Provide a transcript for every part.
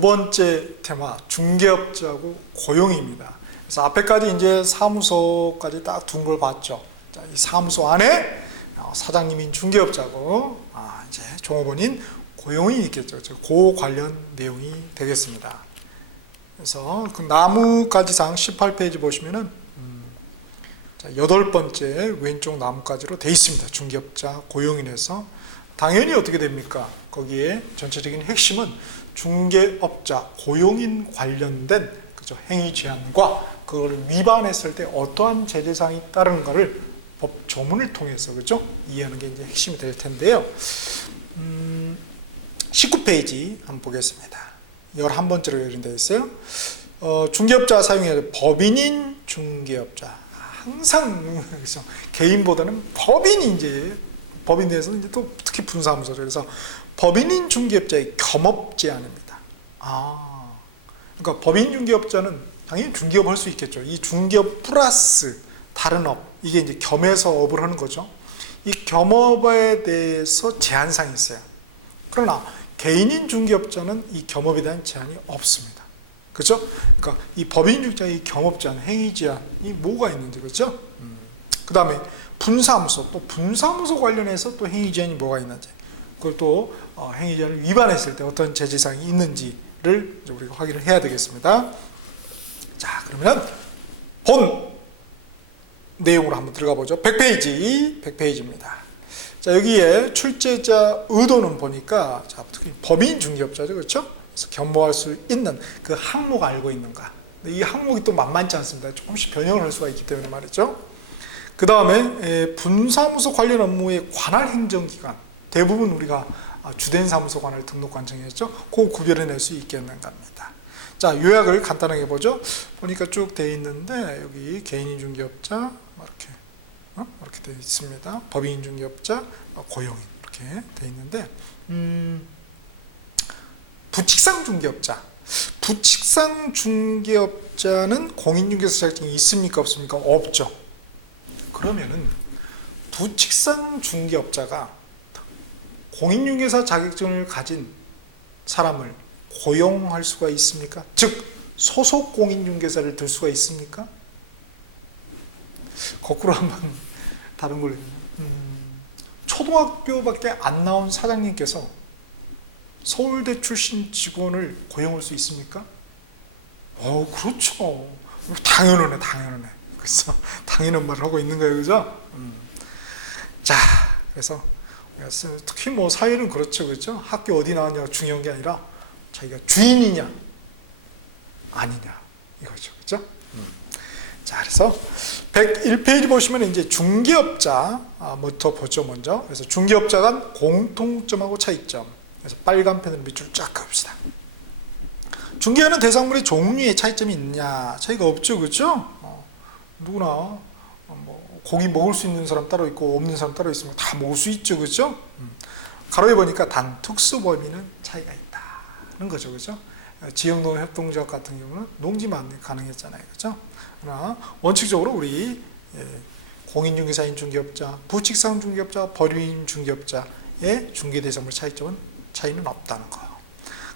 두 번째 테마, 중개업자하고 고용입니다. 그래서 앞에까지 이제 사무소까지 딱 둔 걸 봤죠. 자, 이 사무소 안에 사장님인 중개업자고, 이제 종업원인 고용이 있겠죠. 그 관련 내용이 되겠습니다. 그래서 그 나뭇가지상 18페이지 보시면은, 자, 8번째 왼쪽 나뭇가지로 돼 있습니다. 중개업자 고용인에서. 당연히 어떻게 됩니까? 거기에 전체적인 핵심은 중개업자 고용인 관련된 그죠? 행위 제한과 그걸 위반했을 때 어떠한 제재사항이 따르는가를 법 조문을 통해서 그죠? 이해하는 게 이제 핵심이 될 텐데요. 19페이지 한번 보겠습니다. 11번째로 열린되어 있어요. 중개업자 사용해야 법인인 중개업자. 항상 그죠? 개인보다는 법인이 이제 법인 내에서는 이제 또 특히 분사무소죠. 그래서 법인인 중개업자의 겸업 제한입니다. 그러니까 법인 중개업자는 당연히 중개업 할 수 있겠죠. 이 중개업 플러스 다른 업, 이게 이제 겸해서 업을 하는 거죠. 이 겸업에 대해서 제한사항이 있어요. 그러나 개인인 중개업자는 이 겸업에 대한 제한이 없습니다. 그렇죠? 그러니까 이 법인 중개업자의 겸업 제한, 행위 제한이 뭐가 있는지 그렇죠? 그 다음에 분사무소, 또 분사무소 관련해서 또 행위 제한이 뭐가 있는지, 그걸 또 행위 제한을 위반했을 때 어떤 제재사항이 있는지를 우리가 확인을 해야 되겠습니다. 자, 그러면 본 내용으로 한번 들어가 보죠. 100페이지입니다. 자, 여기에 출제자 의도는 보니까, 자, 특히 법인 중개업자죠, 그렇죠? 그래서 겸모할 수 있는 그 항목 알고 있는가? 근데 이 항목이 또 만만치 않습니다. 조금씩 변형을 할 수가 있기 때문에 말이죠. 그 다음에 분사무소 관련 업무의 관할 행정기관, 대부분 우리가 주된 사무소 관할 등록관 정했죠. 그 구별해낼 수 있겠는가 합니다. 자, 요약을 간단하게 보죠. 보니까 쭉 돼 있는데 여기 개인인 중개업자 이렇게 되어 있습니다. 법인 중개업자, 고용인 이렇게 되어 있는데, 부칙상 중개업자. 부칙상 중개업자는 공인중개사 자격증이 있습니까, 없습니까? 없죠. 그러면은 부칙상 중개업자가 공인중개사 자격증을 가진 사람을 고용할 수가 있습니까? 즉 소속 공인중개사를 들 수가 있습니까? 거꾸로 한번 다른 걸, 초등학교밖에 안 나온 사장님께서 서울대 출신 직원을 고용할 수 있습니까? 그렇죠. 당연하네. 그래서 당연한 말을 하고 있는 거예요, 그죠? 자, 그래서 특히 뭐 사회는 그렇죠. 학교 어디 나왔냐가 중요한 게 아니라 자기가 주인이냐 아니냐 이거죠, 그죠? 자, 그래서 101페이지 보시면 이제 중개업자부터 보죠, 먼저. 그래서 중개업자 간 공통점하고 차이점. 그래서 빨간 펜으로 밑줄 쫙 그읍시다. 중개하는 대상물의 종류의 차이점이 있냐? 차이가 없죠, 그렇죠? 누구나 뭐 고기 먹을 수 있는 사람 따로 있고 없는 사람 따로 있으면 다 먹을 수 있죠, 그렇죠? 가로에 보니까 단 특수 범위는 차이가 있다는 거죠, 그렇죠? 지역농업 협동조합 같은 경우는 농지만 가능했잖아요, 그렇죠? 그러나 원칙적으로 우리 공인중개사인 중개업자, 부칙상 중개업자, 법인 중개업자의 중개대상물 차이는 없다는 거.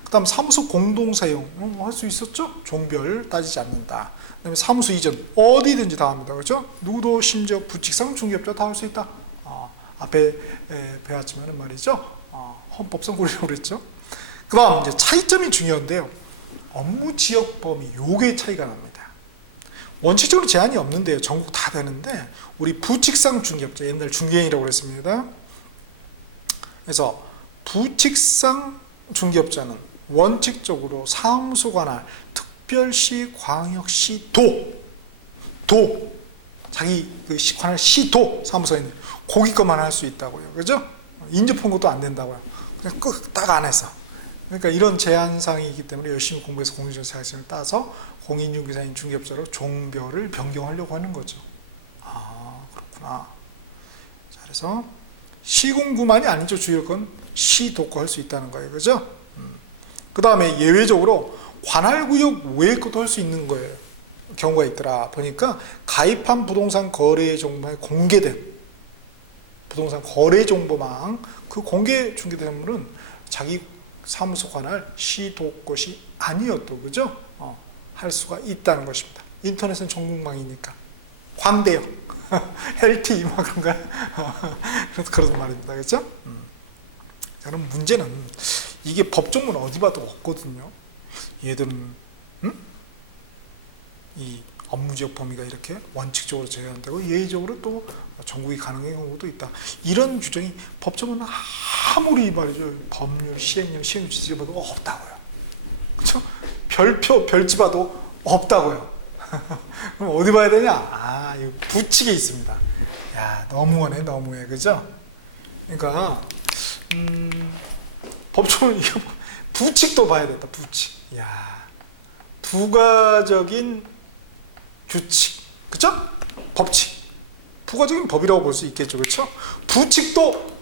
그 다음 사무소 공동사용 할 수 있었죠? 종별 따지지 않는다. 그 다음에 사무소 이전 어디든지 다 합니다, 그렇죠? 누구도 심지어 부칙상 중개업자 다 할 수 있다. 앞에 배웠지만은 말이죠. 헌법상 고리라고 그랬죠. 그 다음 이제 차이점이 중요한데요. 업무 지역 범위 요게 차이가 납니다. 원칙적으로 제한이 없는데요. 전국 다 되는데 우리 부칙상 중개업자, 옛날 중개인이라고 그랬습니다. 그래서 부칙상 중개업자는 원칙적으로 사무소 관할 특별시, 광역시, 자기 그 관할 시도 사무소에 있는 거기 것만 할 수 있다고요, 그죠? 인접한 것도 안 된다고요. 그냥 딱 안에서. 그러니까 이런 제한사항이 있기 때문에 열심히 공부해서 공인중개사 자격증을 따서 공인중개사인 중개업자로 종별을 변경하려고 하는 거죠. 그렇구나. 자, 그래서 시공구만이 아니죠. 주요건 시도구 할 수 있다는 거예요, 그죠? 그 다음에 예외적으로 관할구역 외의 것도 할 수 있는 거예요. 경우가 있더라. 보니까 가입한 부동산 거래 정보망에 공개된 부동산 거래 정보망, 그 공개 중개대상물은 자기 사무소 관할 시도 것이 아니어도 그죠? 할 수가 있다는 것입니다. 인터넷은 전국망이니까 광대요. LTE 막 그런 거야. 그런 말입니다. 그렇죠? 그럼 문제는 이게 법조문 어디 봐도 없거든요. 얘들은 이 업무지역 범위가 이렇게 원칙적으로 제한되고 예외적으로 또 전국이 가능한 경우도 있다. 이런 규정이 법조문은 아무리 말이죠 법률, 시행령, 시행령 뒤집어도 없다고요. 그렇죠? 별표, 별지 봐도 없다고요. 그럼 어디 봐야 되냐? 이거 부칙에 있습니다. 야, 너무하네, 너무해, 그죠? 그러니까 법조문 이거 부칙도 봐야 된다. 부칙. 야, 부가적인 규칙, 그쵸? 법칙. 부가적인 법이라고 볼 수 있겠죠, 그쵸? 부칙도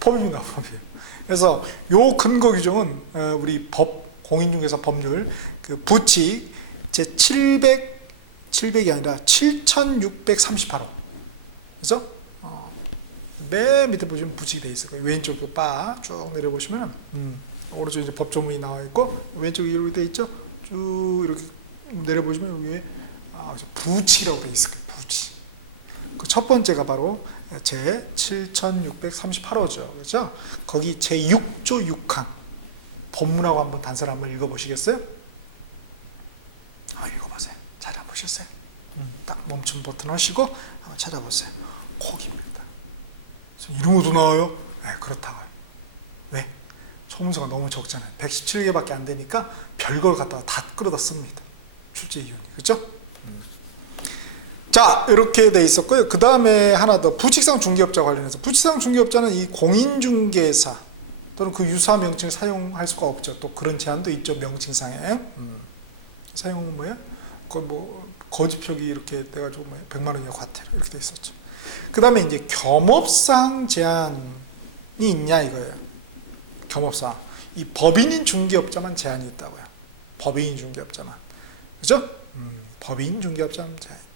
법입니다, 법이에요. 그래서 요 근거 규정은 우리 공인중개사 법률 그 부칙 제 700이 아니라 7638호. 그래서 맨 밑에 보시면 부칙이 되어 있을 거예요. 왼쪽 그 바 쭉 내려보시면 오른쪽 이제 법조문이 나와 있고 왼쪽에 이렇게 되어 있죠. 쭉 이렇게 내려보시면 여기에 부칙이라고 되어 있을 거예요. 부칙. 그 첫 번째가 바로 제 7638호죠. 그렇죠? 거기 제 6조 6항 법문하고 한번 단서를 한번 읽어보시겠어요? 읽어보세요. 찾아보셨어요? 딱 멈춤 버튼 하시고 한번 찾아보세요. 거기입니다. 이런 것도 나와요? 네, 그렇다고요. 왜? 초문서가 너무 적잖아요. 117개밖에 안 되니까 별걸 갖다가 다 끌어다 씁니다. 출제 이윤이. 그렇죠? 자, 이렇게 돼 있었고요. 그 다음에 하나 더 부칙상 중개업자 관련해서 부칙상 중개업자는 이 공인중개사 또는 그 유사 명칭을 사용할 수가 없죠. 또 그런 제한도 있죠. 명칭상에. 사용은 뭐야? 거짓 표기 이렇게 돼가지고 100만 원 이하 과태료 이렇게 돼 있었죠. 그 다음에 이제 겸업사항 제한이 있냐 이거예요. 겸업사항. 이 법인인 중개업자만 제한이 있다고요. 법인인 중개업자만. 그죠? 법인 중개업자만 제한이 있다.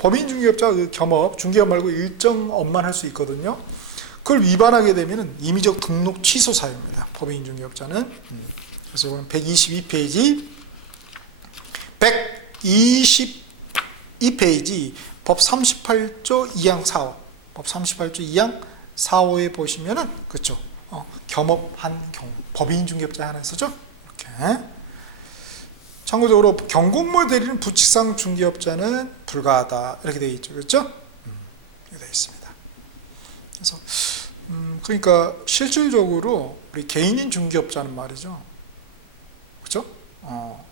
법인 중개업자 그 겸업, 중개업 말고 일정 업만 할 수 있거든요. 그걸 위반하게 되면 임의적 등록 취소 사유입니다. 법인 중개업자는. 그래서 이거는 122페이지, 122페이지 법 38조 2항 4호. 법 38조 2항 4호에 보시면은, 그쵸. 겸업한 경우. 법인 중개업자 하나 있었죠? 이렇게. 참고적으로 경공모 대리는 부칙상 중개업자는 불가하다. 이렇게 되어 있죠. 그렇죠? 이렇게 되어 있습니다. 그래서, 그러니까 실질적으로 우리 개인인 중개업자는 말이죠. 그렇죠?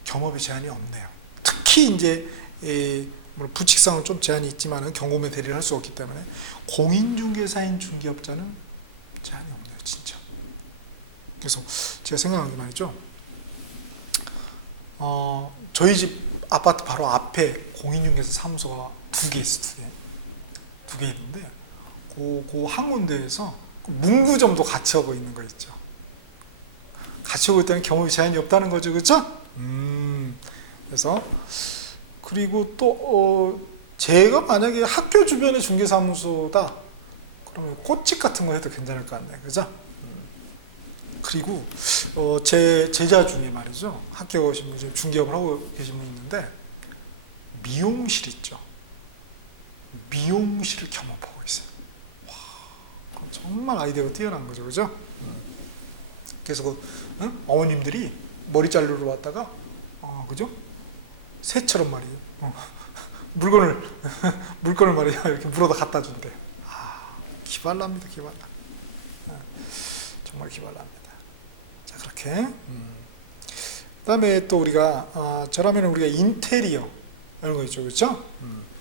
겸업에 제한이 없네요. 특히 이제, 부칙상은 좀 제한이 있지만은 경공모 대리를 할 수 없기 때문에 공인중개사인 중개업자는 제한이 없네요. 진짜. 그래서 제가 생각한 게 말이죠. 저희 집 아파트 바로 앞에 공인중개사 사무소가 두 개 있어, 두 개 있는데, 그 한 군데에서 문구점도 같이 하고 있는 거 있죠. 같이 하고 있다는 경험이 제한이 없다는 거죠, 그렇죠? 그래서 그리고 또 제가 만약에 학교 주변의 중개사무소다, 그러면 꽃집 같은 거 해도 괜찮을 것 같네요, 그죠? 그리고 제 제자 중에 말이죠, 학교 오신 분 지금 중개업을 하고 계신 분 있는데 미용실 있죠. 미용실을 겸업하고 있어요. 와, 정말 아이디어가 뛰어난 거죠, 그죠? 그래서 어머님들이 머리 자르러 왔다가 그죠? 새처럼 말이에요. 물건을 말이야 이렇게 물어다 갖다 준대. 기발납니다, 기발나. 정말 기발납니다. 자, 그렇게. 그다음에 또 우리가 저라면 우리가 인테리어 이런 거 있죠, 그렇죠?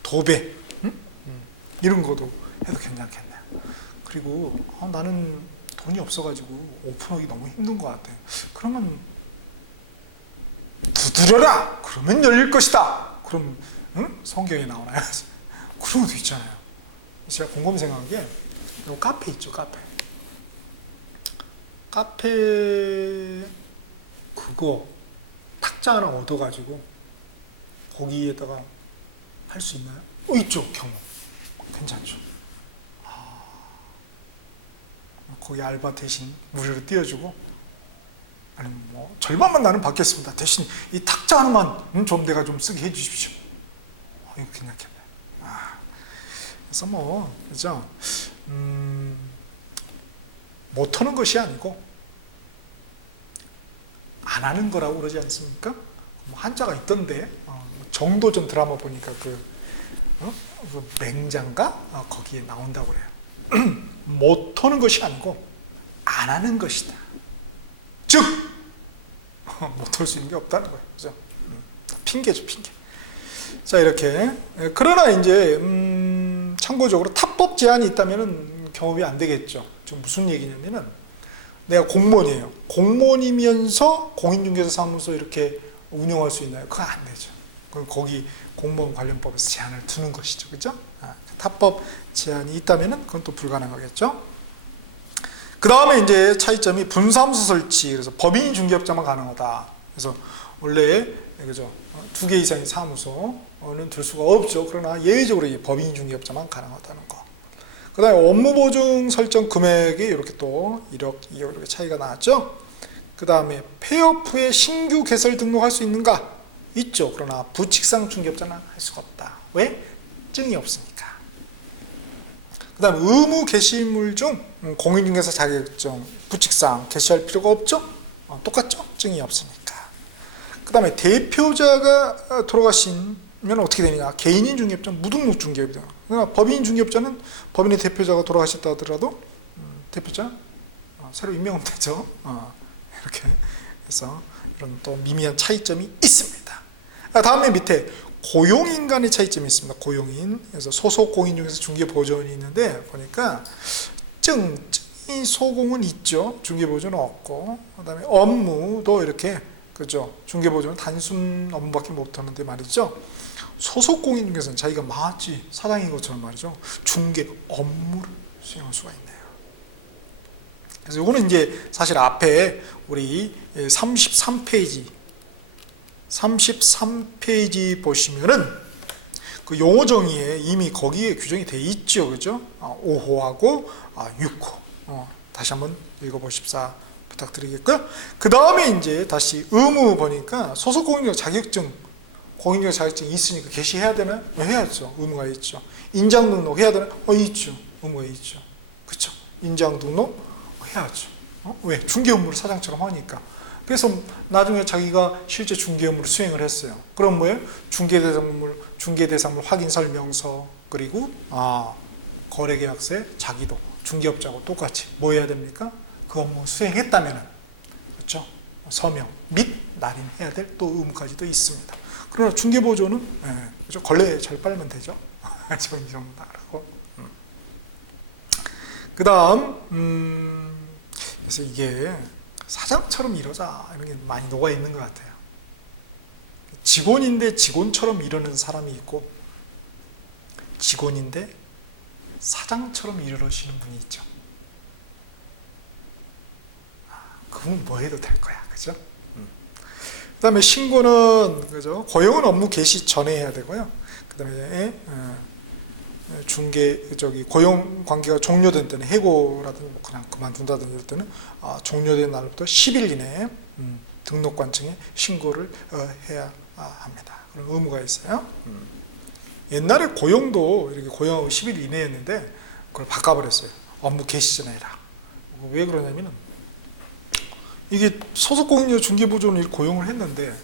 도배 이런 것도 해도 괜찮겠네요. 그리고 나는 돈이 없어가지고 오픈하기 너무 힘든 것 같아. 그러면 두드려라! 그러면 열릴 것이다! 그럼 성경에 나오나요? 그런 것도 있잖아요. 제가 곰곰이 생각한 게 요 카페 있죠, 카페 그거 탁자 하나 얻어가지고 거기에다가 할 수 있나요? 있죠, 경험. 괜찮죠. 거기 알바 대신 무료로 띄워주고 아니면 뭐 절반만 나는 받겠습니다. 대신 이 탁자 하나만 좀 내가 좀 쓰게 해주십시오. 이거 괜찮겠네. 그래서 뭐 그죠? 못하는 것이 아니고 안 하는 거라고 그러지 않습니까? 뭐 한자가 있던데 정도전 드라마 보니까 그 맹장가 거기에 나온다고 그래요. 못하는 것이 아니고 안 하는 것이다. 즉 못할 수 있는 게 없다는 거예요. 그죠? 핑계죠, 핑계. 자, 이렇게. 그러나 이제 참고적으로 탑법 제한이 있다면은 경험이 안 되겠죠. 지금 무슨 얘기냐면은 내가 공무원이에요. 공무원이면서 공인중개사 사무소 이렇게 운영할 수 있나요? 그건 안 되죠. 그럼 거기 공무원 관련법에서 제한을 두는 것이죠. 그죠? 탑법 제한이 있다면은 그건 또 불가능하겠죠. 그 다음에 이제 차이점이 분사무소 설치. 그래서 법인 중개업자만 가능하다. 그래서 원래 그죠? 2개 이상의 사무소는 둘 수가 없죠. 그러나 예외적으로 이 법인 중개업자만 가능하다는 거. 그 다음에 업무 보증 설정 금액이 이렇게 또 1억, 2억 이렇게 차이가 나왔죠. 그 다음에 폐업 후에 신규 개설 등록할 수 있는가? 있죠. 그러나 부칙상 중개업자는 할 수가 없다. 왜? 증이 없으니까. 그 다음에 의무 게시물 중 공인중개사 자격증 부칙상 게시할 필요가 없죠. 똑같죠. 증이 없으니까. 그 다음에 대표자가 돌아가시면 어떻게 되느냐. 개인인 중개업자, 무등록 중개업자. 그러나 법인 중개업자는 법인의 대표자가 돌아가셨다 하더라도 대표자 새로 임명하면 되죠. 이렇게 해서 이런 또 미미한 차이점이 있습니다. 다음에 밑에 고용인간의 차이점이 있습니다. 고용인. 그래서 소속 공인 중에서 중개보조원이 있는데 보니까 증이 소공은 있죠. 중개보조는 없고. 그 다음에 업무도 이렇게 그죠. 중개보조는 단순 업무밖에 못하는데 말이죠. 소속 공인 중개사는 자기가 마치 사장인 것처럼 말이죠. 중개 업무를 수행할 수가 있네요. 그래서 이거는 이제 사실 앞에 우리 33페이지 보시면은 그 용어 정의에 이미 거기에 규정이 돼 있죠. 그죠? 5호하고 6호. 다시 한번 읽어보십사 부탁드리겠고요. 그 다음에 이제 다시 의무 보니까 소속 공인중개사 자격증, 공인중개사 자격증이 있으니까 게시해야 되나요? 해야죠. 의무가 있죠. 인장 등록 해야 되나요? 있죠. 의무가 있죠. 그렇죠? 인장 등록 해야죠. 왜? 중개 업무를 사장처럼 하니까. 그래서 나중에 자기가 실제 중개 업무를 수행을 했어요. 그럼 뭐예요? 중개대상물 확인 설명서 그리고 거래계약서에 자기도 중개업자하고 똑같이 뭐 해야 됩니까? 그 업무 수행했다면은 그렇죠? 서명 및 날인해야 될 또 의무까지도 있습니다. 그러나 중개보조는 그렇죠? 걸레 잘 빨면 되죠. 정정나라고. 그다음 그래서 이게 사장처럼 이러자 이런 게 많이 녹아 있는 것 같아요. 직원인데 직원처럼 이러는 사람이 있고 직원인데 사장처럼 이러시는 분이 있죠. 그건 뭐 해도 될 거야, 그죠? 그다음에 신고는 그죠? 고용은 업무 개시 전에 해야 되고요. 그다음에 고용 관계가 종료된 때는 해고라든지 뭐 그냥 그만둔다든지 이럴 때는 종료된 날부터 10일 이내에 등록관청에 신고를 해야 합니다. 그런 의무가 있어요. 옛날에 고용도 이렇게 고용하고 10일 이내였는데 그걸 바꿔버렸어요. 업무 개시 전에 해라. 왜 그러냐면은 이게 소속공인중개사 중개보조원을 고용을 했는데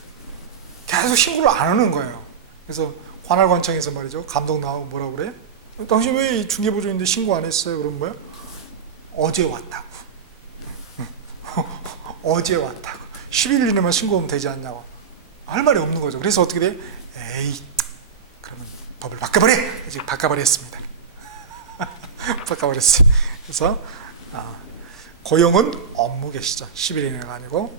계속 신고를 안 하는 거예요. 그래서 관할관청에서 말이죠. 감독 나오고 뭐라고 그래? 당신 왜 중개보조인데 신고 안 했어요? 그럼 뭐야? 어제 왔다고. 어제 왔다고. 10일 이내만 신고하면 되지 않냐고. 할 말이 없는 거죠. 그래서 어떻게 돼? 에이, 그러면 법을 바꿔버려! 이제 바꿔버렸습니다. 바꿔버렸어요. 그래서 고용은 업무 개시죠. 10일 이내가 아니고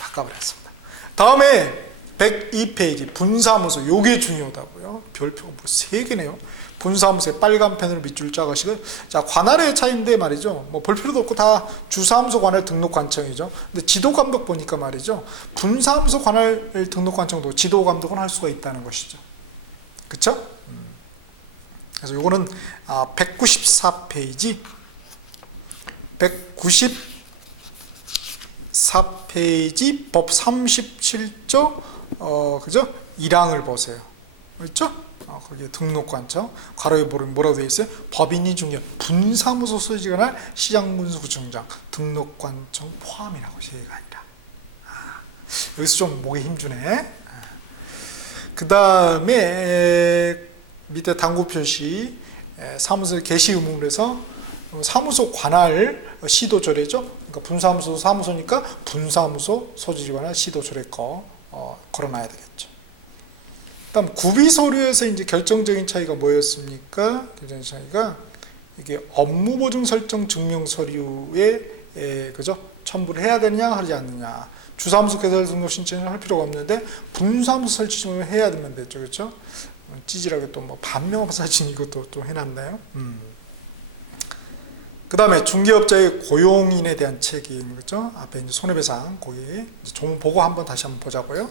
바꿔버렸습니다. 다음에 102페이지 분사무소. 요게 중요하다고요. 별표가 뭐 3개네요. 분사무소에 빨간 펜으로 밑줄 짜가시고, 자, 관할의 차이인데 말이죠. 뭐 볼 필요도 없고 다 주사무소 관할 등록관청이죠. 근데 지도감독 보니까 말이죠. 분사무소 관할 등록관청도 지도감독은 할 수가 있다는 것이죠. 그쵸? 그래서 요거는 194페이지 104페이지 법 37조 그죠? 1항을 보세요. 그렇죠? 거기에 등록관청 괄호에 뭐라고 되어 있어요? 법인이 중개 분사무소 소지관할 시장군수구청장 등록관청 포함이라고 얘기가 아니라 여기서 좀 목에 힘주네. 그 다음에 밑에 당구 표시 사무소 개시 의무를 해서 사무소 관할 시도조례죠. 그러니까 분사무소 사무소니까 분사무소 소지관할 시도조례 걸어놔야 되겠죠. 그다음 구비서류에서 이제 결정적인 차이가 뭐였습니까? 결정적인 차이가 이게 업무보증 설정 증명 서류에 그죠? 첨부를 해야 되느냐 하지 않느냐. 주사무소 개설 등록 신청을 할 필요가 없는데 분사무소 설치 증명을 해야 되면 됐죠, 그렇죠? 찌질하게 또 뭐 반명함 사진 이것도 또 해놨나요? 그 다음에 중개업자의 고용인에 대한 책임, 그렇죠? 앞에 이제 손해배상 거기 좀 보고 다시 한번 보자고요.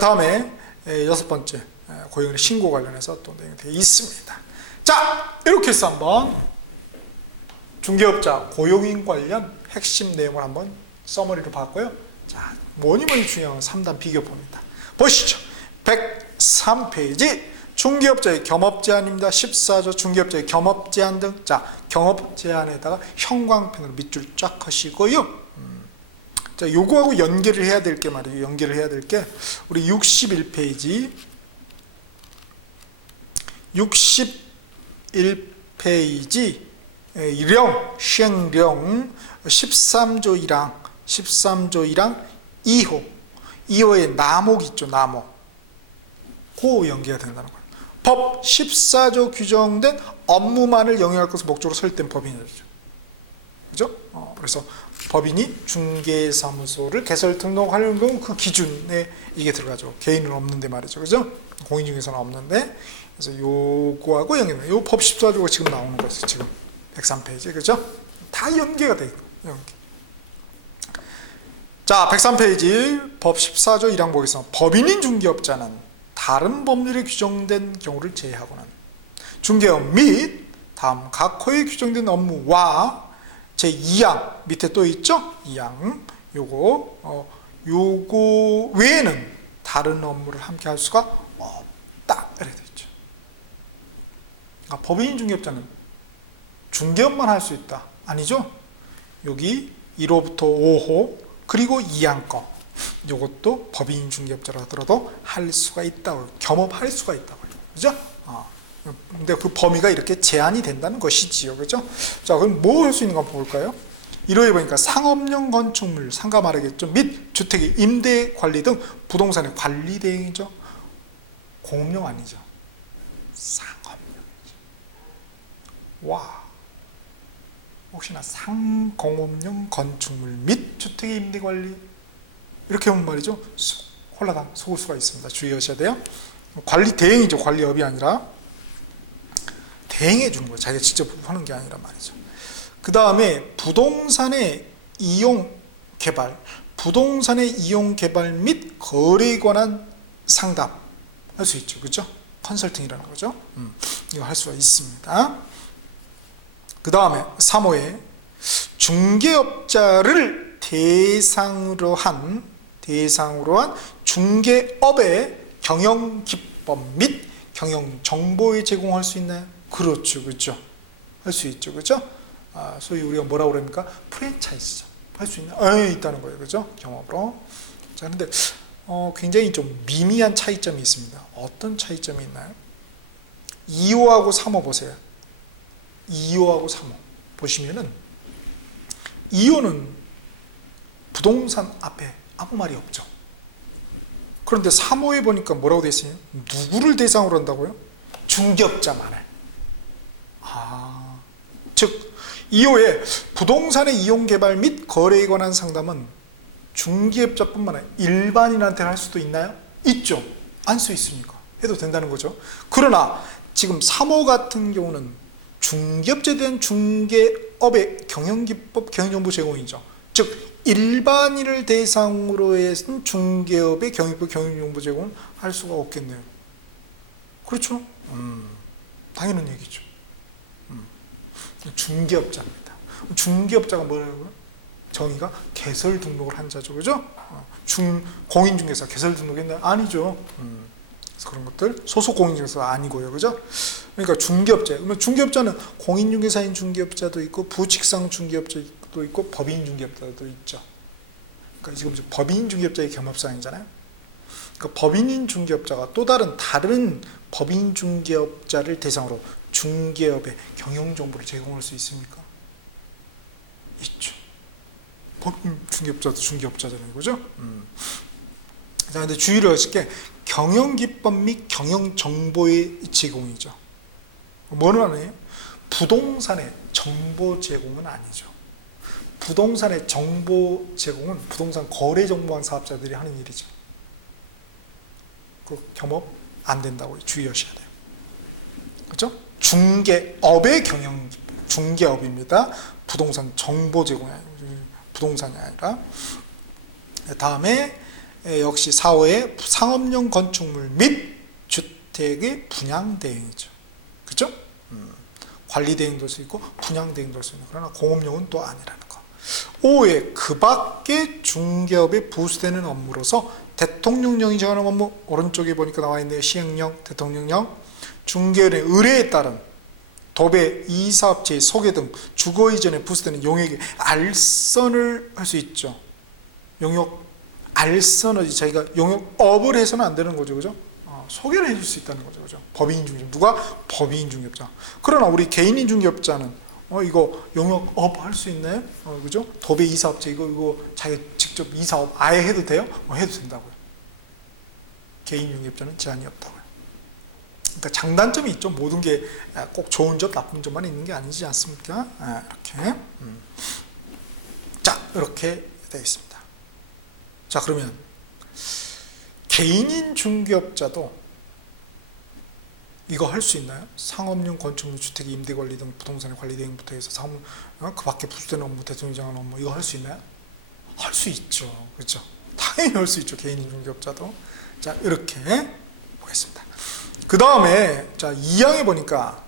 다음에 6번째 고용인의 신고 관련해서 또 내용이 되어 있습니다. 자, 이렇게 해서 한번 중개업자 고용인 관련 핵심 내용을 한번 서머리로 봤고요. 자, 뭐니 중요한 3단 비교 봅니다. 보시죠. 103페이지 중개업자의 겸업제한입니다. 14조 중개업자의 겸업제한 등. 자, 겸업제한에다가 형광펜으로 밑줄 쫙 하시고요. 자, 요거하고 연계를 해야 될 게 말이에요. 연계를 해야 될 게 우리 61페이지 61페이지 시행령 13조 1항 2호의 나목 있죠. 나목. 그 연계가 된다는 거예요. 법 14조 규정된 업무만을 영위할 것을 목적으로 설립된 법인이죠. 그죠? 그래서 법인이 중개사무소를 개설 등록하려는 경우 그 기준에 이게 들어가죠. 개인은 없는데 말이죠. 그죠? 공인중개사는 없는데. 그래서 요거하고 연계돼요. 요 법 14조가 지금 나오는 거죠. 지금 103페이지. 그죠? 다 연계가 돼 있고. 연계. 자, 103페이지 법 14조 1항 보겠습니다. 법인인 중개업자는 다른 법률에 규정된 경우를 제외하고는 중개업 및 다음 각 호에 규정된 업무와 제2항 밑에 또 있죠? 2항 요거 외에는 다른 업무를 함께 할 수가 없다 이렇게 되어 있죠. 그러니까 법인인 중개업자는 중개업만 할 수 있다 아니죠? 여기 1호부터 5호 그리고 2항 거 이것도 법인 중개업자라 하더라도 할 수가 있다고, 겸업할 수가 있다고, 그죠? 근데 그 범위가 이렇게 제한이 된다는 것이지요, 그죠? 자, 그럼 뭐 할 수 있는가 한번 볼까요? 1호에 보니까 상업용 건축물, 상가 말하겠죠? 및 주택의 임대 관리 등 부동산의 관리 대행이죠. 공업용 아니죠? 상업용이죠. 와, 혹시나 상공업용 건축물 및 주택의 임대 관리 이렇게 하면 말이죠. 홀라당 속을 수가 있습니다. 주의하셔야 돼요. 관리 대행이죠. 관리업이 아니라 대행해 주는 거예요. 자기가 직접 하는 게 아니라 말이죠. 그 다음에 부동산의 이용 개발 및 거래에 관한 상담 할 수 있죠. 그죠? 컨설팅이라는 거죠. 이거 할 수가 있습니다. 그 다음에 3호에 중개업자를 대상으로 한 중개업의 경영 기법 및 경영 정보에 제공할 수 있나요? 그렇죠, 그렇죠. 할 수 있죠, 그렇죠? 소위 우리가 뭐라고 그럽니까? 프랜차이즈죠. 할 수 있다는 거예요, 그렇죠? 경험으로. 자, 근데 굉장히 좀 미미한 차이점이 있습니다. 어떤 차이점이 있나요? 2호하고 3호 보세요. 2호하고 3호 보시면은 2호는 부동산 앞에 아무 말이 없죠. 그런데 3호에 보니까 뭐라고 되어 있어요? 누구를 대상으로 한다고요? 중개업자만을. 즉 2호에 부동산의 이용 개발 및 거래에 관한 상담은 중개업자뿐만 아니라 일반인한테 할 수도 있나요? 있죠. 안 수 있습니까? 해도 된다는 거죠. 그러나 지금 3호 같은 경우는 중개업자에 대한 중개업의 경영기법, 경영정보 제공이죠. 즉 일반인을 대상으로 해서 중개업의 경영기법, 경영정보 제공을 할 수가 없겠네요. 그렇죠? 당연한 얘기죠. 중개업자입니다. 중개업자가 뭐라고요? 정의가 개설 등록을 한 자죠, 그죠? 공인중개사 개설 등록했나요? 아니죠. 그래서 그런 것들 소속 공인중개사 아니고요, 그죠? 그러니까 중개업자. 그러면 중개업자는 공인중개사인 중개업자도 있고 부칙상 중개업자도 있고 법인 중개업자도 있죠. 그러니까 지금 법인 중개업자의 겸업사항이잖아요. 그러니까 법인인 중개업자가 또 다른 법인 중개업자를 대상으로 중개업의 경영 정보를 제공할 수 있습니까? 있죠. 법인 중개업자도 중개업자잖아요, 그죠? 자, 근데 주의를 하실게 경영기법 및 경영정보의 제공이죠. 뭐는 아니에요? 부동산의 정보 제공은 아니죠. 부동산의 정보 제공은 부동산 거래 정보한 사업자들이 하는 일이죠. 그 겸업 안 된다고 주의하셔야 돼요. 그렇죠? 중개업의 중개업입니다. 부동산 정보 제공이 아니고 부동산이 아니라. 다음에 역시 4호의 상업용 건축물 및 주택의 분양 대행이죠. 그렇죠? 관리 대행도 할 수 있고 분양 대행도 할 수 있는, 그러나 공업용은 또 아니라는 거. 5호의 그 밖의 중개업에 부수되는 업무로서 대통령령이 정하는 업무, 오른쪽에 보니까 나와 있네요. 시행령, 대통령령. 중개업의 의뢰에 따른 도배, 이사업체의 소개 등 주거 이전에 부수되는 용역의 알선을 할 수 있죠. 용역 알선을 자기가 용역업을 해서는 안 되는 거죠, 그죠? 소개를 해줄 수 있다는 거죠, 그죠? 법인 중개업. 누가? 법인 중개업자. 그러나 우리 개인인 중개업자는 이거 용역업 할 수 있나요? 그죠? 도배 이사업체 이거 자기 직접 이사업 아예 해도 돼요? 해도 된다고요. 개인 중개업자는 제한이 없다고요. 그러니까 장단점이 있죠. 모든 게 꼭 좋은 점, 나쁜 점만 있는 게 아니지 않습니까? 이렇게. 자, 이렇게 되어 있습니다. 자, 그러면 개인인 중개업자도 이거 할 수 있나요? 상업용 건축물, 주택, 임대관리 등 부동산의 관리 대행부터 해서 그 밖에 부수되는 업무, 대통령 정하는 업무 이거 할 수 있나요? 할 수 있죠. 그렇죠? 당연히 할 수 있죠. 개인인 중개업자도. 자, 이렇게 보겠습니다. 그 다음에 자 2항에 보니까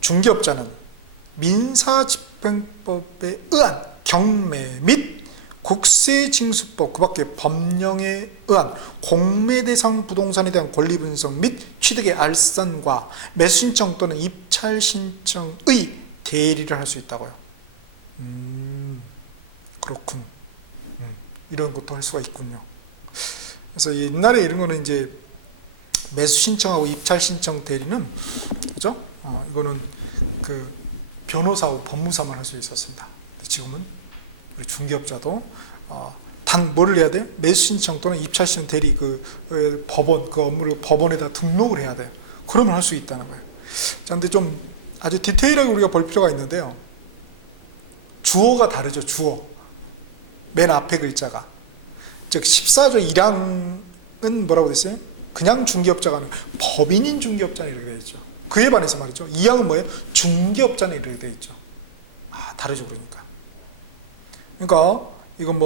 중개업자는 민사집행법에 의한 경매 및 국세징수법 그 밖에 법령에 의한 공매 대상 부동산에 대한 권리 분석 및 취득의 알선과 매수 신청 또는 입찰 신청의 대리를 할 수 있다고요. 그렇군. 이런 것도 할 수가 있군요. 그래서 옛날에 이런 거는 이제 매수 신청하고 입찰 신청 대리는 그죠? 이거는 그 변호사하고 법무사만 할 수 있었습니다. 지금은 우리 중개업자도 단 뭐를 해야 돼요? 매수 신청 또는 입찰 신청 대리 법원 그 업무를 법원에다 등록을 해야 돼요. 그러면 할 수 있다는 거예요. 자, 근데 좀 아주 디테일하게 우리가 볼 필요가 있는데요. 주어가 다르죠. 주어. 맨 앞에 글자가. 즉 14조 1항은 뭐라고 됐어요? 그냥 중개업자가 아니라 법인인 중개업자는 이렇게 되어 있죠. 그에 반해서 말이죠. 2항은 뭐예요? 중개업자는 이렇게 되어 있죠. 다르죠. 그러니까 이건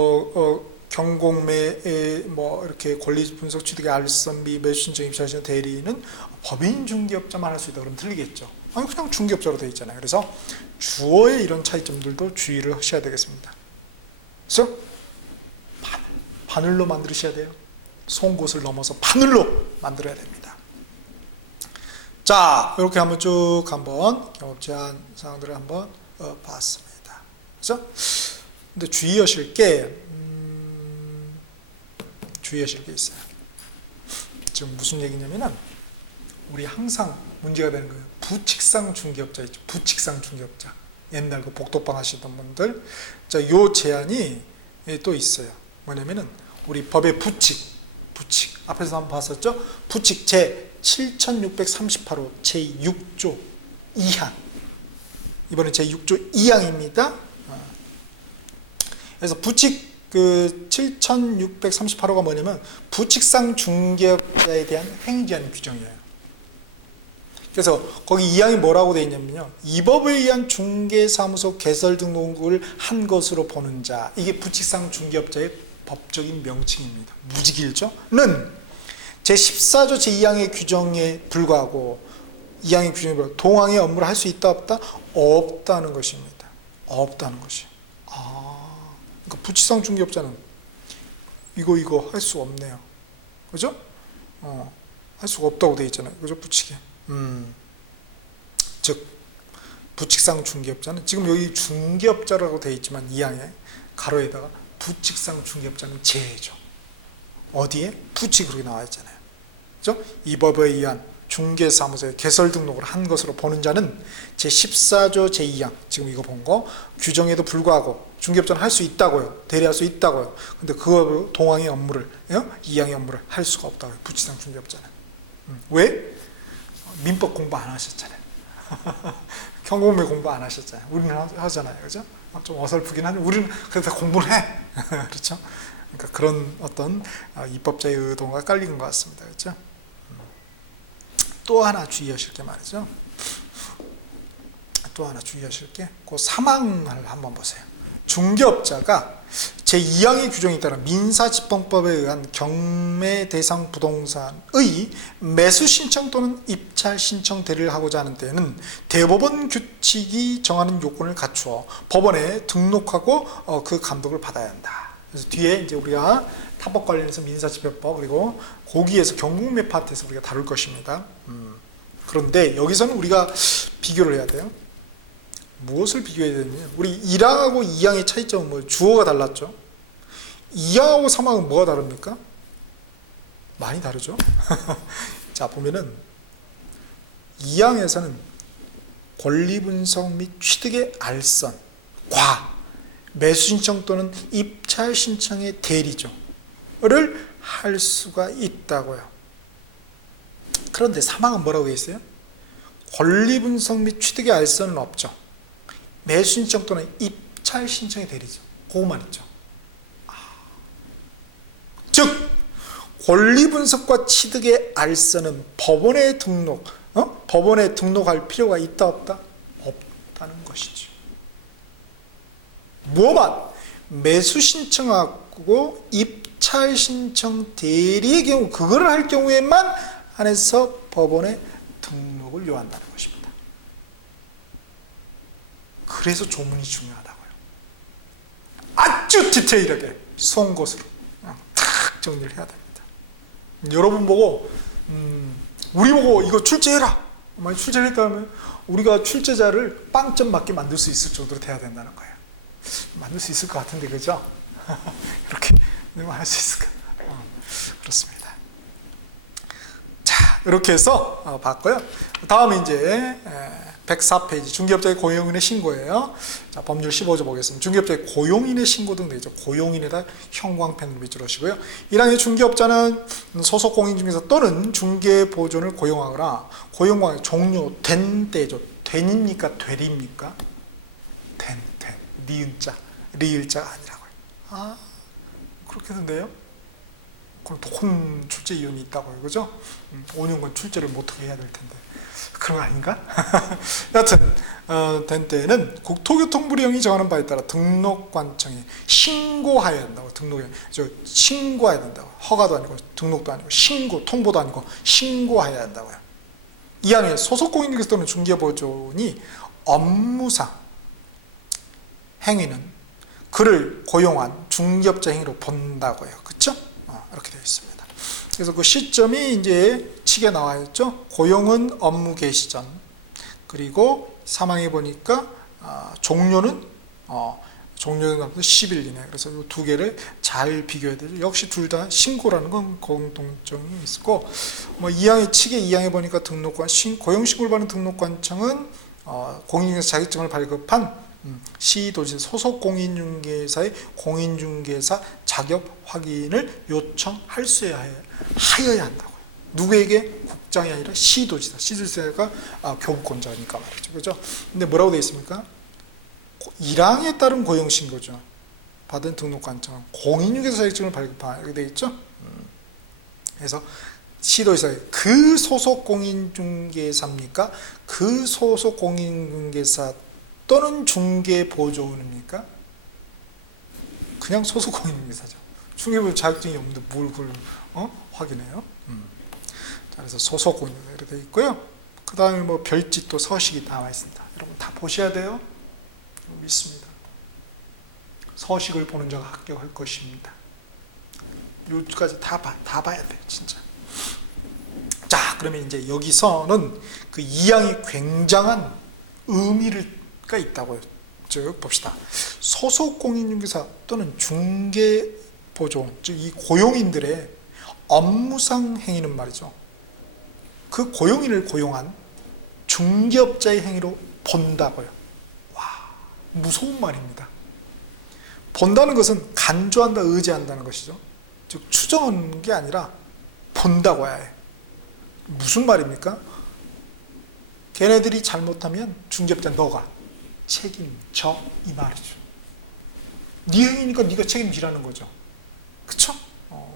경공매에 이렇게 권리 분석 취득의 알선비 매수 신청 입찰 신청 대리는 법인 중개업자만 할 수 있다 그러면 틀리겠죠. 아니 그냥 중개업자로 되어 있잖아요. 그래서 주어의 이런 차이점들도 주의를 하셔야 되겠습니다. 그래서 바늘로 만드셔야 돼요. 송곳을 넘어서 바늘로 만들어야 됩니다. 자, 이렇게 한번 쭉 경업 제한 사항들을 한번 봤습니다. 그렇죠? 근데 주의하실 게 있어요. 지금 무슨 얘기냐면은 우리 항상 문제가 되는 거예요. 부칙상 중개업자 있죠. 부칙상 중개업자. 옛날 그 복도방 하시던 분들. 자, 요 제한이 또 있어요. 뭐냐면은 우리 법의 부칙 앞에서 한번 봤었죠? 부칙 제 7638호 제6조 2항. 이번에 제6조 2항입니다. 그래서 부칙 7638호가 뭐냐면 부칙상 중개업자에 대한 행위제한 규정이에요. 그래서 거기 2항이 뭐라고 되어 있냐면요. 이 법에 의한 중개사무소 개설 등록을 한 것으로 보는 자. 이게 부칙상 중개업자의 법적인 명칭입니다. 무지길죠? 는 제14조 제2항의 규정에 불과하고 2항의 규정에 불과하고 동항의 업무를 할 수 있다 없다? 없다는 것입니다. 없다는 것이에요. 그러니까 부칙상 중개업자는 이거 할 수 없네요. 그죠? 할 수가 없다고 돼 있잖아요. 그죠? 부칙에. 즉 부칙상 중개업자는 지금 여기 중개업자라고 돼 있지만 2항에 가로에다가 부칙상 중개업자는 제외죠. 어디에? 부칙으로 나와 있잖아요. 그죠? 이 법에 의한 중개사무소에 개설 등록을 한 것으로 보는 자는 제14조 제2항 지금 이거 본 거 규정에도 불구하고 중개업자는 할 수 있다고요. 대리할 수 있다고요. 근데 그거 동항의 업무를 2항의 업무를 할 수가 없다고요. 부칙상 중개업자는. 왜? 민법 공부 안 하셨잖아요. 경고매 공부 안 하셨잖아요. 우리는 하잖아요. 그죠? 좀 어설프긴 한데 우리는 그래도 공부를 해. 그렇죠? 그러니까 그런 어떤 입법자의 의도가 깔린 것 같습니다. 그렇죠? 또 하나 주의하실 게 말이죠. 또 하나 주의하실 게 그 사망을 한번 보세요. 중개업자가 제2항의 규정에 따라 민사집행법에 의한 경매 대상 부동산의 매수 신청 또는 입찰 신청 대리를 하고자 하는 때에는 대법원 규칙이 정하는 요건을 갖추어 법원에 등록하고 그 감독을 받아야 한다. 그래서 뒤에 이제 우리가 타법 관련해서 민사집행법 그리고 거기에서 경국매 파트에서 우리가 다룰 것입니다. 그런데 여기서는 우리가 비교를 해야 돼요. 무엇을 비교해야 되느냐? 우리 1항하고 2항의 차이점은 뭐예요? 주어가 달랐죠. 2항하고 3항은 뭐가 다릅니까? 많이 다르죠. 자 보면은 2항에서는 권리분석 및 취득의 알선, 과 매수 신청 또는 입찰 신청의 대리를 할 수가 있다고요. 그런데 3항은 뭐라고 되어 있어요? 권리분석 및 취득의 알선은 없죠. 매수 신청 또는 입찰 신청의 대리죠. 그거만 있죠. 즉 권리분석과 취득의 알선은 법원에 등록할 필요가 있다 없다? 없다는 것이죠. 뭐만 매수 신청하고 입찰 신청 대리의 경우 그거를 할 경우에만 한해서 법원에 등록을 요한다는 것입니다. 그래서 조문이 중요하다고요. 아주 디테일하게 송곳으로 탁 정리를 해야 됩니다. 여러분 보고 우리 보고 이거 출제해라. 만약 출제를 했다면 우리가 출제자를 빵점 맞게 만들 수 있을 정도로 돼야 된다는 거예요. 만들 수 있을 것 같은데 그죠? 이렇게 할 수 있을까? 그렇습니다. 자 이렇게 해서 봤고요. 다음에 이제 104페이지 중개업자의 고용인의 신고예요. 자, 법률 15조 보겠습니다. 중개업자의 고용인의 신고 등 되죠. 고용인에다 형광펜으로 밑줄하시고요. 1항의 중개업자는 소속 공인중개사 또는 중개보존을 고용하거나 고용광의 종료된 때죠. 된입니까? 되립니까? 된. 리을자가 아니라고요. 그렇게 된대요? 그럼 돈 출제 이윤이 있다고요. 그죠? 5년간 출제를 못하게 해야 될 텐데. 그런 거 아닌가? 여하튼 된 때에는 국토교통부령이 정하는 바에 따라 등록관청에 신고해야 한다고. 신고해야 된다고. 허가도 아니고 등록도 아니고 신고, 통보도 아니고 신고해야 한다고요. 이항에 소속공인중개사 또는 중개보존이 업무상 행위는 그를 고용한 중개업자 행위로 본다고요. 그렇죠? 이렇게 되어 있습니다. 그래서 그 시점이 이제 칙에 나와 있죠. 고용은 업무 개시 전. 그리고 사망해 보니까 종료는 10일 이내. 그래서 이 두 개를 잘 비교해야 되죠. 역시 둘 다 신고라는 건 공통점이 있고, 뭐 2항의 칙에 2항에 보니까 등록관 고용신고를 받는 등록관청은 공인중개사 자격증을 발급한 시도지사 소속 공인중개사의 공인중개사 자격 확인을 요청할 수 하여야 한다고요. 누구에게? 국장이 아니라 시도지사. 시도지사가 교부권자니까 말이죠. 그죠? 근데 뭐라고 되어 있습니까? 1항에 따른 고용신고죠. 받은 등록관청은 공인중개사 자격증을 발급한 이렇게 되어 있죠. 그래서 시도지사의 그 소속 공인중개사입니까? 그 소속 공인중개사 또는 중개보조원입니까? 그냥 소속 공인중개사죠. 중개보조 자격증이 없는데 뭘 그걸 확인해요? 자, 그래서 소속 공인중개사 이렇게 되어 있고요. 그 다음에 뭐 별지 또 서식이 나와 있습니다. 여러분 다 보셔야 돼요. 여기 있습니다. 서식을 보는 자가 합격할 것입니다. 요까지 다 봐야 돼요, 진짜. 자, 그러면 이제 여기서는 그 2항이 굉장한 의미가 있다고요. 즉 봅시다. 소속 공인중개사 또는 중개보조, 즉 이 고용인들의 업무상 행위는 말이죠. 그 고용인을 고용한 중개업자의 행위로 본다고요. 와, 무서운 말입니다. 본다는 것은 간주한다, 의지한다는 것이죠. 즉 추정하는 게 아니라 본다고 해야 해. 무슨 말입니까? 걔네들이 잘못하면 중개업자 너가 책임져, 이 말이죠. 네 행위니까 네가 책임지라는 거죠. 그쵸?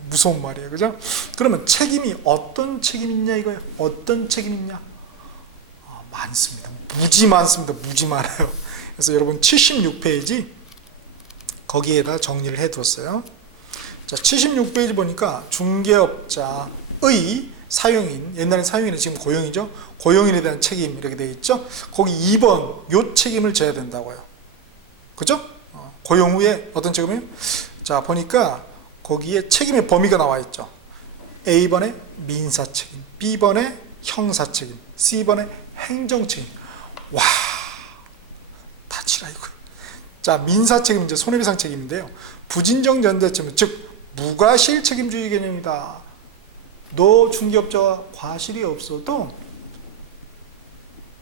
무서운 말이에요. 그죠? 그러면 책임이 어떤 책임이냐 이거예요. 어떤 책임이냐? 많습니다. 무지 많습니다. 무지 많아요. 그래서 여러분 76페이지 거기에다 정리를 해두었어요. 자, 76페이지 보니까 중개업자의 사용인, 옛날엔 사용인은 지금 고용이죠. 고용인에 대한 책임 이렇게 되어 있죠. 거기 2번 요 책임을 져야 된다고요. 그죠? 고용 후에 어떤 책임이요? 자, 보니까 거기에 책임의 범위가 나와 있죠. A번에 민사 책임, B번에 형사 책임, C번에 행정 책임. 와, 다 치라 이거. 자, 민사 책임 이제 손해배상 책임인데요. 부진정 전대책임, 즉 무과실 책임주의 개념이다. 너 중개업자와 과실이 없어도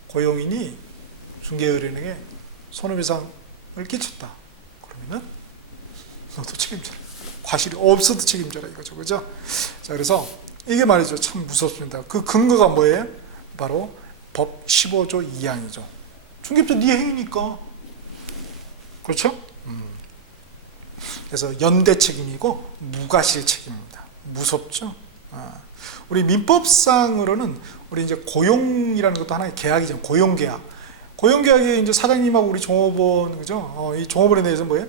고용인이 중개의뢰인에게 손해배상을 끼쳤다. 그러면은 너도 책임져라. 과실이 없어도 책임져라 이거죠. 그죠? 자, 그래서 이게 말이죠. 참 무섭습니다. 그 근거가 뭐예요? 바로 법 15조 2항이죠. 중개업자 네 행위니까. 그렇죠? 그래서 연대 책임이고 무과실 책임입니다. 무섭죠? 우리 민법상으로는 우리 이제 고용이라는 것도 하나의 계약이죠. 고용계약. 고용계약이 이제 사장님하고 우리 종업원, 그죠? 이 종업원에 대해서 뭐예요?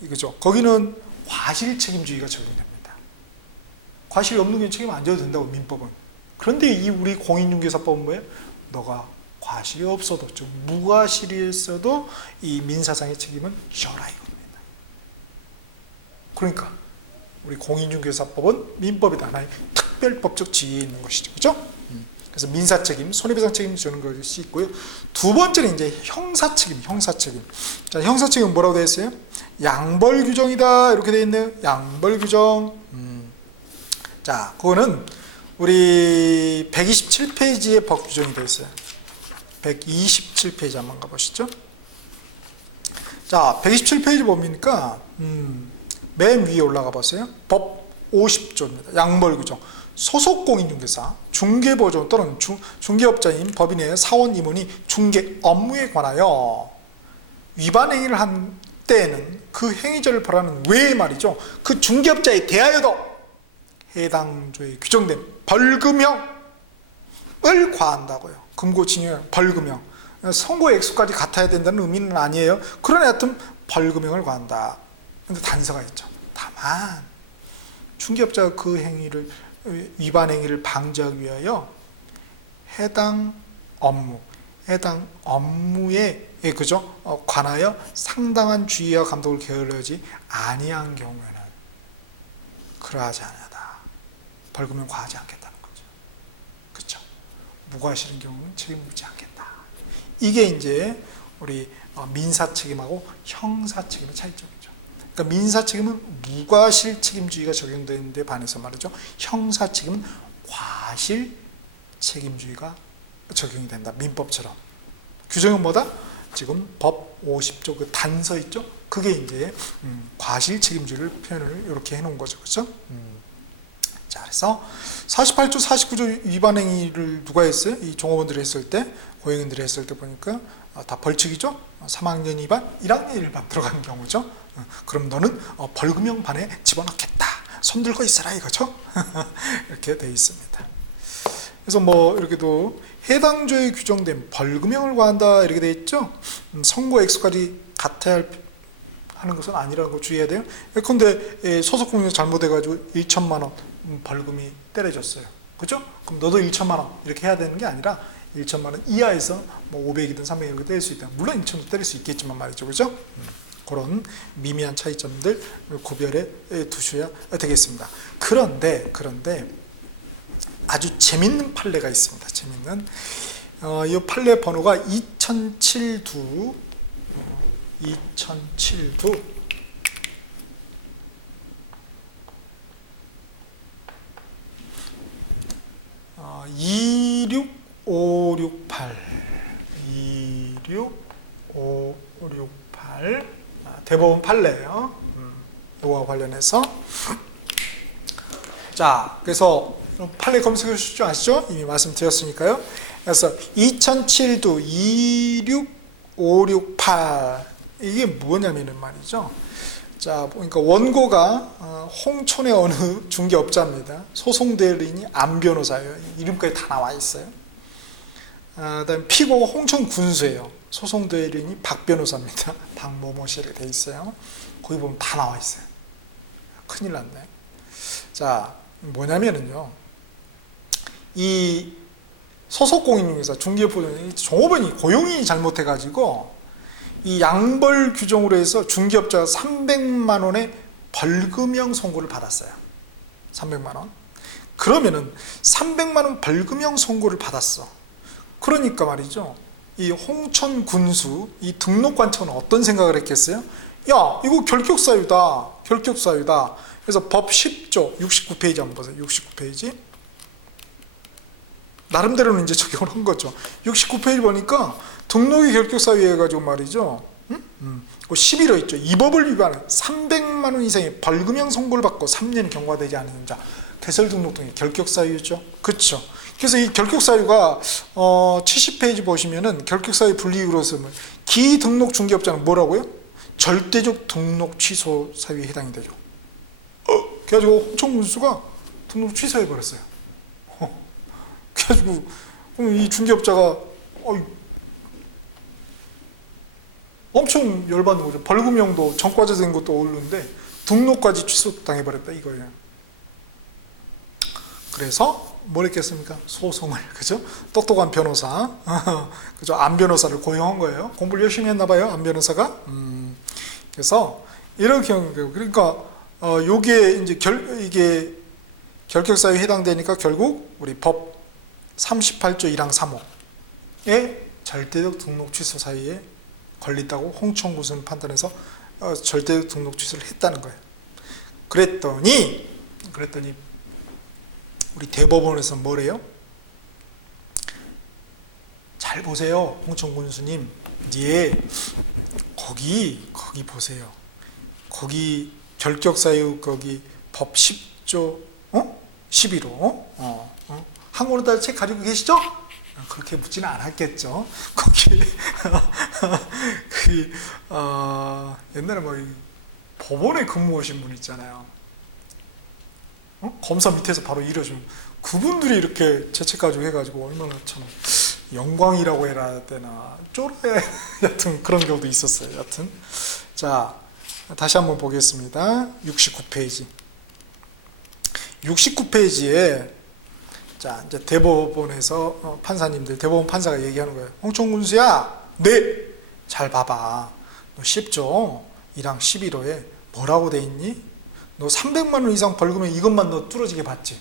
이거죠. 거기는 과실 책임주의가 적용됩니다. 과실이 없는 게 책임 안 져도 된다고, 민법은. 그런데 이 우리 공인중개사법은 뭐예요? 너가 과실이 없어도, 즉 무과실이었어도 이 민사상의 책임은 져라 이겁니다. 그러니까 우리 공인중개사법은 민법에다 하나의 특별법적 지위에 있는 것이죠. 그죠? 그래서 민사책임, 손해배상 책임을 주는 것이 있고요. 두 번째는 이제 형사책임, 형사책임. 자, 형사책임은 뭐라고 되어 있어요? 양벌규정이다. 이렇게 되어 있네요. 양벌규정. 자, 그거는 우리 127페이지에 법 규정이 되어 있어요. 127페이지 한번 가보시죠. 자, 127페이지 보니까 맨 위에 올라가 보세요. 법 50조입니다. 양벌규정. 소속 공인중개사, 중개보조 또는 중개업자인 법인의 사원 임원이 중개 업무에 관하여 위반 행위를 한 때에는 그 행위자를 벌하는 외에 말이죠. 그 중개업자에 대하여도 해당 조에 규정된 벌금형을 과한다고요. 금고징역, 벌금형. 선고 액수까지 같아야 된다는 의미는 아니에요. 그러나 하여튼 벌금형을 과한다. 근데 단서가 있죠. 다만 중개업자가 그 행위를, 위반 행위를 방지하기 위하여 해당 업무에 그죠? 관하여 상당한 주의와 감독을 기울이지 아니한 경우에는 그러하지 않다. 벌금을 과하지 않겠다는 거죠. 그렇죠? 무과실인 경우는 책임 묻지 않겠다. 이게 이제 우리 민사 책임하고 형사 책임의 차이점이죠. 그러니까 민사 책임은 무과실 책임주의가 적용되는 데 반해서 말이죠. 형사 책임은 과실 책임주의가 적용이 된다. 민법처럼. 규정은 뭐다? 지금 법 50조 그 단서 있죠? 그게 이제 과실 책임주의를 표현을 이렇게 해놓은 거죠. 그렇죠? 자, 그래서 48조, 49조 위반 행위를 누가 했어요? 이 종업원들이 했을 때, 고용인들이 했을 때 보니까 다 벌칙이죠? 3학년 위반, 1학년 위반 들어가는 경우죠. 그럼 너는 벌금형 반에 집어넣겠다. 손 들고 있어라 이거죠. 이렇게 되어 있습니다. 그래서 뭐 이렇게도 해당 조에 규정된 벌금형을 과한다 이렇게 되어 있죠. 선고 액수까지 같아야 하는 것은 아니라는 거 주의해야 돼요. 예컨대 소속공인이 잘못해가지고 1천만 원 벌금이 때려졌어요. 그죠? 그럼 너도 1천만 원 이렇게 해야 되는 게 아니라 1천만 원 이하에서 뭐 500이든 300 이렇게 때릴 수 있다. 물론 2천도 때릴 수 있겠지만 말이죠. 그죠? 그런 미미한 차이점들 구별해 두셔야 되겠습니다. 그런데 아주 재밌는 판례가 있습니다. 재밌는 이 판례 번호가 2007두 26568 대법원 판례예요. 이거와 관련해서 자, 그래서 판례 검색해 주실 줄 아시죠? 이미 말씀드렸으니까요. 그래서 2007도 26568 이게 뭐냐면은 말이죠. 자, 그러니까 원고가 홍천의 어느 중개업자입니다. 소송 대리인이 안 변호사예요. 이름까지 다 나와 있어요. 그다음에 피고가 홍천 군수예요. 소송 대리인이 박 변호사입니다. 박모모 씨로 돼 있어요. 거기 보면 다 나와 있어요. 큰일 났네. 자, 뭐냐면은요. 이 소속공인중개사 중개업보증 종업원이 고용이 잘못해가지고 이 양벌 규정으로 해서 중개업자가 300만 원의 벌금형 선고를 받았어요. 300만 원. 그러면은 300만 원 벌금형 선고를 받았어. 그러니까 말이죠. 이 홍천 군수 이 등록관청은 어떤 생각을 했겠어요? 야, 이거 결격사유다. 결격사유다. 그래서 법 10조 69페이지 한번 보세요. 69페이지. 나름대로는 이제 적용을 한 거죠. 69페이지 보니까 등록이 결격사유 해가지고 말이죠. 11호 있죠. 이 법을 위반해 300만 원 이상의 벌금형 선고를 받고 3년 경과되지 않은 자 개설 등록 등의 결격사유죠. 그렇죠. 그래서 이 결격사유가 70페이지 보시면은 결격사유 분리이유로서 기등록 중개업자는 뭐라고요? 절대적 등록 취소 사유에 해당이 되죠. 그래가지고 홍천 군수가 등록 취소해 버렸어요. 그래가지고 이 중개업자가 엄청 열받는 거죠. 벌금형도 전과자된 것도 오르는데 등록까지 취소당해버렸다 이거예요. 그래서 뭘 했겠습니까? 소송을, 그죠? 똑똑한 변호사, 그죠? 안 변호사를 고용한 거예요. 공부를 열심히 했나 봐요, 안 변호사가. 그래서 이렇게 그러니까 요게 이제 이게 결격사유에 해당되니까 결국 우리 법 38조 1항 3호에 절대적 등록 취소 사유에 걸린다고 홍천군수는 판단해서 절대적 등록 취소를 했다는 거예요. 그랬더니 우리 대법원에서 뭐래요? 잘 보세요, 홍천군수님. 예, 거기 보세요. 거기 결격사유 거기 법 10조 11호 한국어로 책 가지고 계시죠? 그렇게 묻지는 않았겠죠. 거기 옛날에 뭐 법원에 근무하신 분 있잖아요. 검사 밑에서 바로 일해주는 그분들이 이렇게 제 책 가지고 해가지고 얼마나 참 영광이라고 해야 되나 쫄해 여튼 그런 경우도 있었어요. 여튼 자, 다시 한번 보겠습니다. 69페이지 69페이지에 자, 이제 대법원에서 판사님들, 대법원 판사가 얘기하는 거예요. 홍천군수야, 네, 잘 봐봐. 너 10조 1항 11호에 뭐라고 돼 있니? 너 300만 원 이상 벌금에 이것만 너 뚫어지게 받지?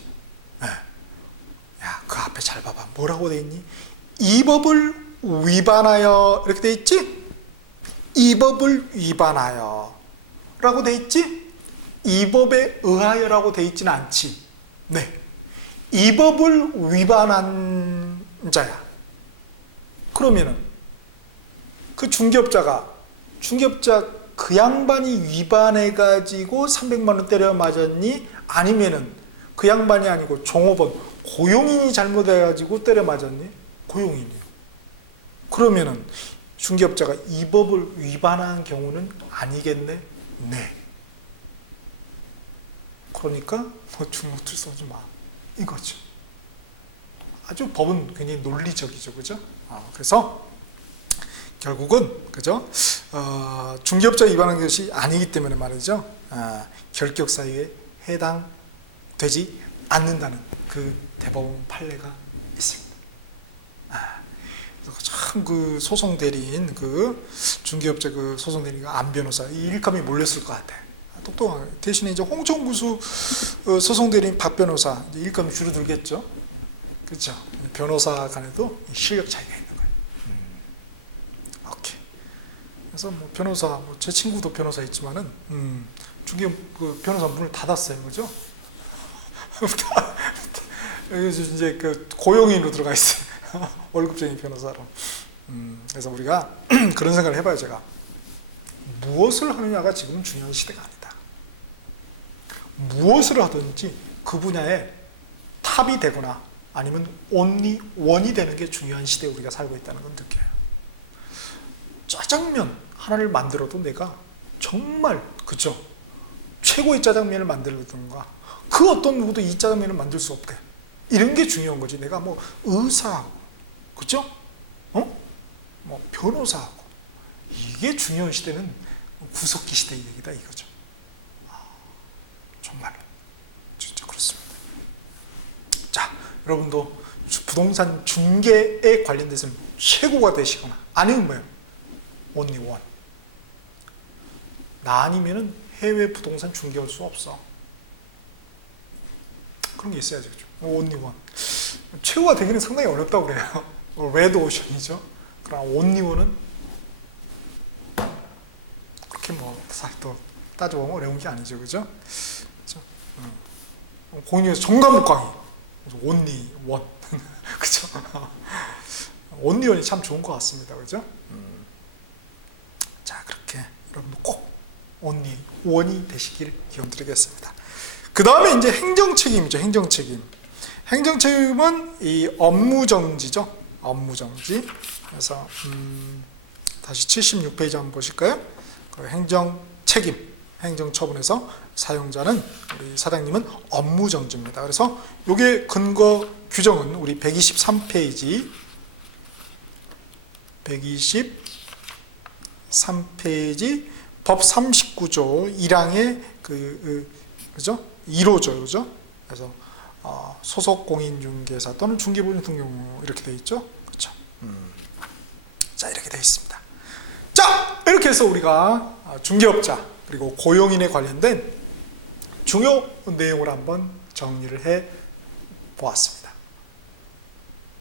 네. 야, 그 앞에 잘 봐봐. 뭐라고 돼 있니? 이 법을 위반하여 이렇게 돼 있지? 이 법을 위반하여 라고 돼 있지? 이 법에 의하여라고 돼 있지는 않지. 네. 이 법을 위반한 자야. 그러면은 그 중개업자 그 양반이 위반해가지고 300만 원 때려 맞았니? 아니면은 그 양반이 아니고 종업원 고용인이 잘못해가지고 때려 맞았니? 고용인이요. 그러면은 중개업자가 이 법을 위반한 경우는 아니겠네? 네. 그러니까 뭐 중노출 쏘지 마. 이거죠. 아주 법은 굉장히 논리적이죠, 그죠? 그래서 결국은 그죠? 중개업자 위반한 것이 아니기 때문에 말이죠. 결격 사유에 해당되지 않는다는 그 대법원 판례가 있습니다. 참 그 소송 대리인 그 중개업체 그 소송 대리인가 안 변호사 이 일감이 몰렸을 것 같아. 똑똑하게. 대신에 이제 홍천구수 소송 대리인 박 변호사 이제 일감이 줄어들겠죠. 그렇죠. 변호사 간에도 실력 차이가 있는 거예요. 오케이. 그래서 뭐 변호사 제 친구도 변호사 있지만은 중개 그 변호사 문을 닫았어요, 그죠? 여기서 이제 그 고용인으로 들어가 있어요. 월급쟁이 변호사로. 그래서 우리가 그런 생각을 해봐요, 제가. 무엇을 하느냐가 지금 중요한 시대가 아니다. 무엇을 하든지 그 분야에 탑이 되거나 아니면 only 원이 되는 게 중요한 시대에 우리가 살고 있다는 건 느껴요. 짜장면 하나를 만들어도 내가 정말 그죠? 최고의 짜장면을 만들던가 그 어떤 누구도 이 짜장면을 만들 수 없대. 이런 게 중요한 거지. 내가 뭐 의사하고 그죠? 뭐 변호사하고 이게 중요한 시대는 구석기 시대의 얘기다 이거죠. 정말 진짜 그렇습니다. 자, 여러분도 부동산 중개에 관련돼서는 최고가 되시거나 아니면 뭐예요? only one. 나 아니면은 해외 부동산 중개할 수 없어. 그런 게 있어야죠. only one. 최고가 되기는 상당히 어렵다고 그래요. 레드 오션이죠. 그러나 only one은 그렇게 뭐 또 따져보면 어려운 게 아니죠, 그죠? 그죠? 공유에서 정감목 강의, only one, 그죠? only one이 참 좋은 것 같습니다, 그죠? 자, 그렇게 여러분도 꼭 only one이 되시길 기원드리겠습니다. 그 다음에 이제 행정책임이죠, 행정책임. 행정책임은 이 업무정지죠, 업무정지. 그래서 다시 76페이지 한번 보실까요? 그 행정책임, 행정처분에서 사용자는 우리 사장님은 업무정지입니다. 그래서 요게 근거 규정은 우리 123페이지 법 39조 1항의 그죠? 1호죠, 그죠? 그래서 소속 공인중개사 또는 중개보증 같은 경우 이렇게 돼 있죠, 그렇죠? 자, 이렇게 돼 있습니다. 자, 이렇게 해서 우리가 중개업자 그리고 고용인에 관련된 중요 내용을 한번 정리를 해 보았습니다.